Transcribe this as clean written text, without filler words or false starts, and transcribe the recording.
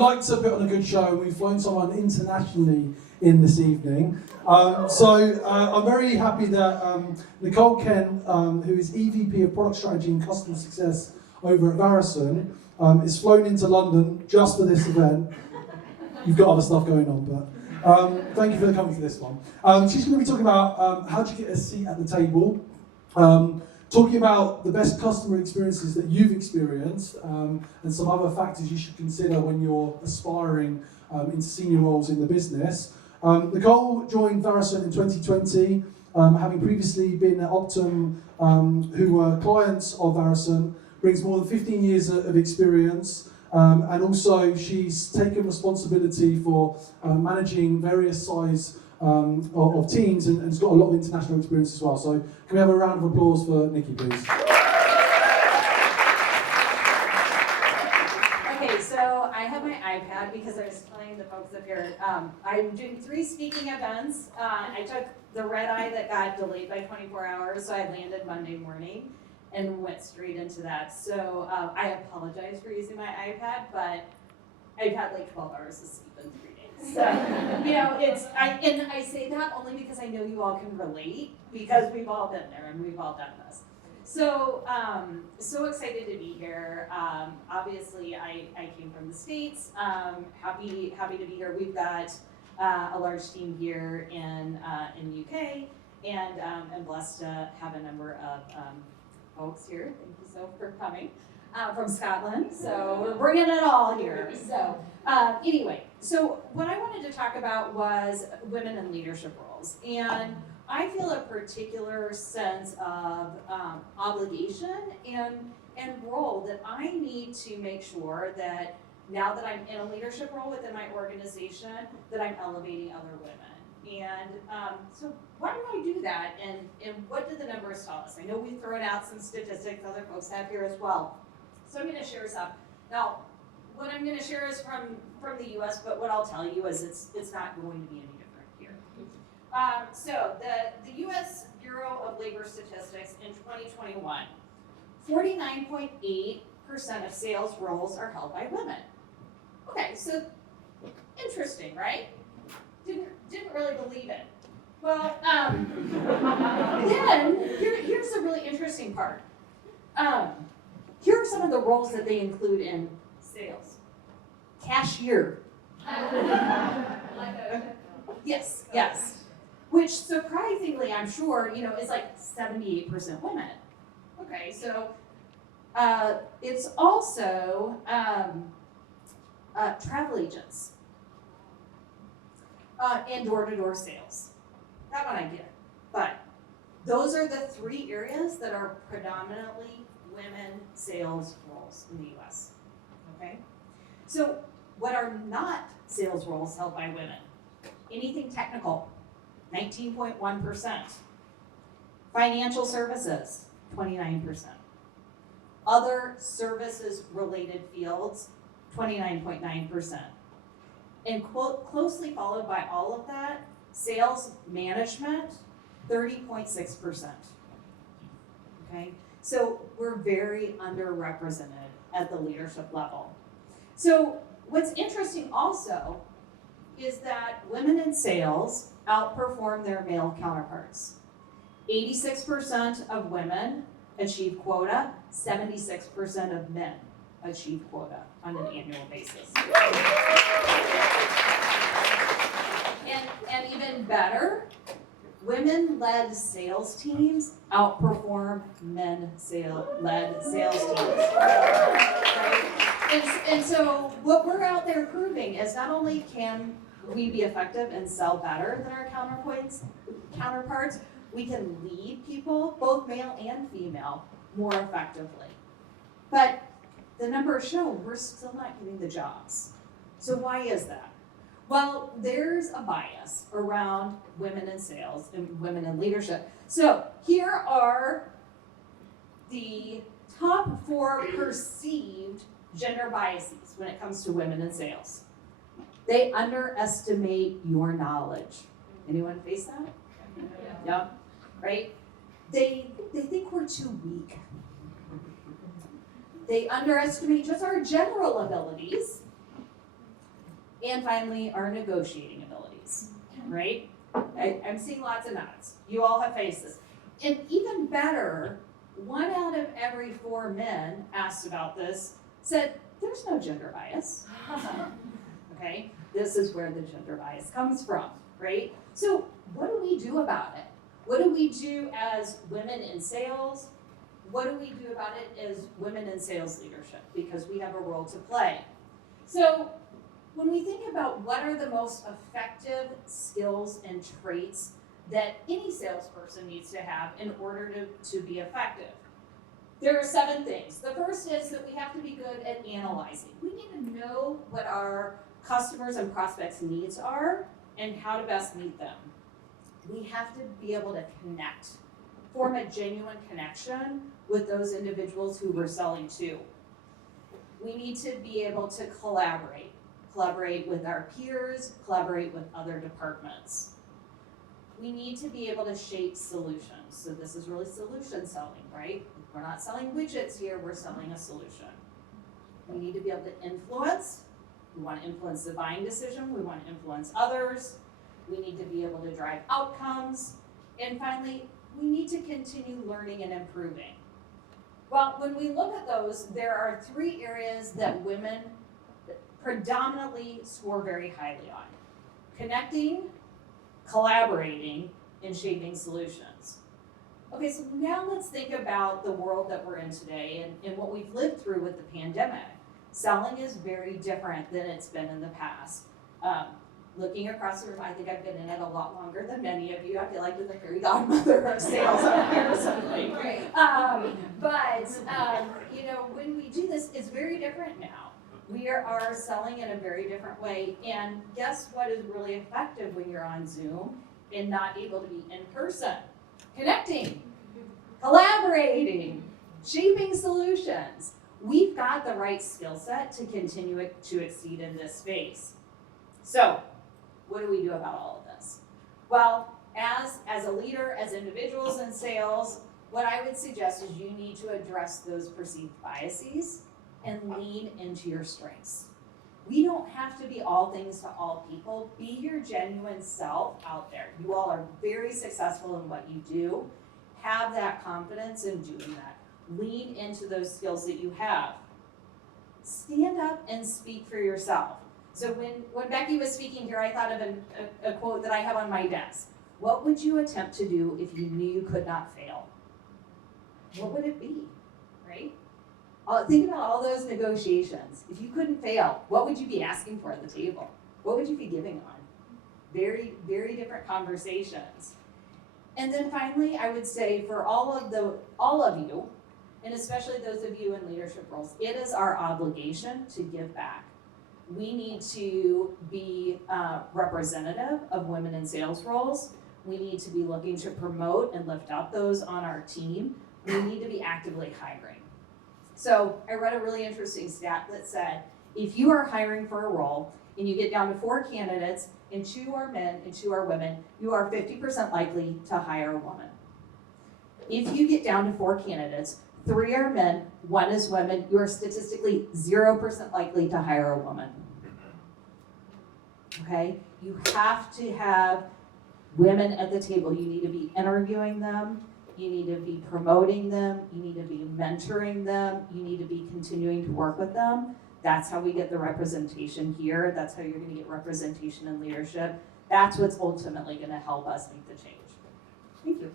like to put on a good show, and we've flown someone internationally in this evening. I'm very happy that Nicole Kent, who is EVP of Product Strategy and Customer Success over at Varison, is flown into London just for this event. You've got other stuff going on, but thank you for coming to this one. She's going to be talking about how to get a seat at the table, talking about the best customer experiences that you've experienced, and some other factors you should consider when you're aspiring into senior roles in the business. Nicole joined Varison in 2020, having previously been at Optum, who were clients of Varison, brings more than 15 years of experience. And also she's taken responsibility for managing various size of teams and has got a lot of international experience as well. So can we have a round of applause for Nikki, please? Okay, so I have my iPad because I was telling the folks up here, I'm doing 3 speaking events. I took the red eye that got delayed by 24 hours, so I landed Monday morning and went straight into that. So I apologize for using my iPad, but I've had like 12 hours of sleep in 3 days. So, and I say that only because I know you all can relate, because we've all been there and we've all done this. So, so excited to be here. Obviously, I came from the States. Happy to be here. We've got a large team here in UK, and I'm blessed to have a number of folks here. Thank you so for coming from Scotland. So we're bringing it all here. So anyway, so what I wanted to talk about was women in leadership roles, and I feel a particular sense of obligation and role that I need to make sure that now that I'm in a leadership role within my organization, that I'm elevating other women. And so why do I do that, and what do the numbers tell us? I know we've thrown out some statistics other folks have here as well. So I'm going to share some. Now, what I'm going to share is from the US, but what I'll tell you is it's not going to be any different here. So the US Bureau of Labor Statistics in 2021, 49.8% of sales roles are held by women. Okay, so interesting, right? Didn't really believe it. Well, then here's the really interesting part. Here are some of the roles that they include in sales. Cashier. Yes. Which surprisingly, I'm sure, is like 78% women. Okay, so it's also travel agents. And door-to-door sales. That one I get. But those are the 3 areas that are predominantly women sales roles in the US. Okay? So what are not sales roles held by women? Anything technical, 19.1%. Financial services, 29%. Other services related fields, 29.9%. And closely followed by all of that, sales management, 30.6%. Okay, so we're very underrepresented at the leadership level. So what's interesting also is that women in sales outperform their male counterparts. 86% of women achieve quota, 76% of men achieve quota on an annual basis. And even better, women-led sales teams outperform men-led sales teams. Right? And so what we're out there proving is not only can we be effective and sell better than our counterparts, we can lead people, both male and female, more effectively. But the numbers show we're still not getting the jobs. So why is that? Well, there's a bias around women in sales and women in leadership. So here are the top 4 perceived gender biases when it comes to women in sales. They underestimate your knowledge. Anyone face that? Yeah. Right? They think we're too weak. They underestimate just our general abilities. And finally, our negotiating abilities, right? I'm seeing lots of nods. You all have faces. And even better, 1 out of every 4 men asked about this said, there's no gender bias. Okay, this is where the gender bias comes from, right? So what do we do about it? What do we do as women in sales? What do we do about it as women in sales leadership? Because we have a role to play. So when we think about what are the most effective skills and traits that any salesperson needs to have in order to be effective, there are 7 things. The first is that we have to be good at analyzing. We need to know what our customers and prospects' needs are and how to best meet them. We have to be able to connect, form a genuine connection with those individuals who we're selling to. We need to be able to collaborate with our peers, collaborate with other departments. We need to be able to shape solutions. So this is really solution selling, right? We're not selling widgets here, we're selling a solution. We need to be able to influence. We want to influence the buying decision. We want to influence others. We need to be able to drive outcomes. And finally, we need to continue learning and improving. Well, when we look at those, there are 3 areas that women predominantly score very highly on: connecting, collaborating, and shaping solutions. Okay, so now let's think about the world that we're in today and what we've lived through with the pandemic. Selling is very different than it's been in the past. Looking across the room, I think I've been in it a lot longer than many of you. I feel like the fairy godmother of sales up here or something. You know, when we do this, it's very different now. We are selling in a very different way. And guess what is really effective when you're on Zoom and not able to be in person? Connecting, collaborating, shaping solutions. We've got the right skill set to continue to exceed in this space. So, what do we do about all of this? Well, as a leader, as individuals in sales, what I would suggest is you need to address those perceived biases and lean into your strengths. We don't have to be all things to all people. Be your genuine self out there. You all are very successful in what you do. Have that confidence in doing that. Lean into those skills that you have. Stand up and speak for yourself. So when Becky was speaking here, I thought of a quote that I have on my desk. What would you attempt to do if you knew you could not fail? What would it be, right? Think about all those negotiations. If you couldn't fail, what would you be asking for at the table? What would you be giving on? Very, very different conversations. And then finally, I would say for all of you, and especially those of you in leadership roles, it is our obligation to give back. We need to be representative of women in sales roles. We need to be looking to promote and lift up those on our team. We need to be actively hiring. So I read a really interesting stat that said, if you are hiring for a role and you get down to 4 candidates and 2 are men and 2 are women, you are 50% likely to hire a woman. If you get down to 4 candidates, 3 are men, 1 is women, you are statistically 0% likely to hire a woman. Okay? You have to have women at the table. You need to be interviewing them. You need to be promoting them. You need to be mentoring them. You need to be continuing to work with them. That's how we get the representation here. That's how you're going to get representation in leadership. That's what's ultimately going to help us make the change. Thank you.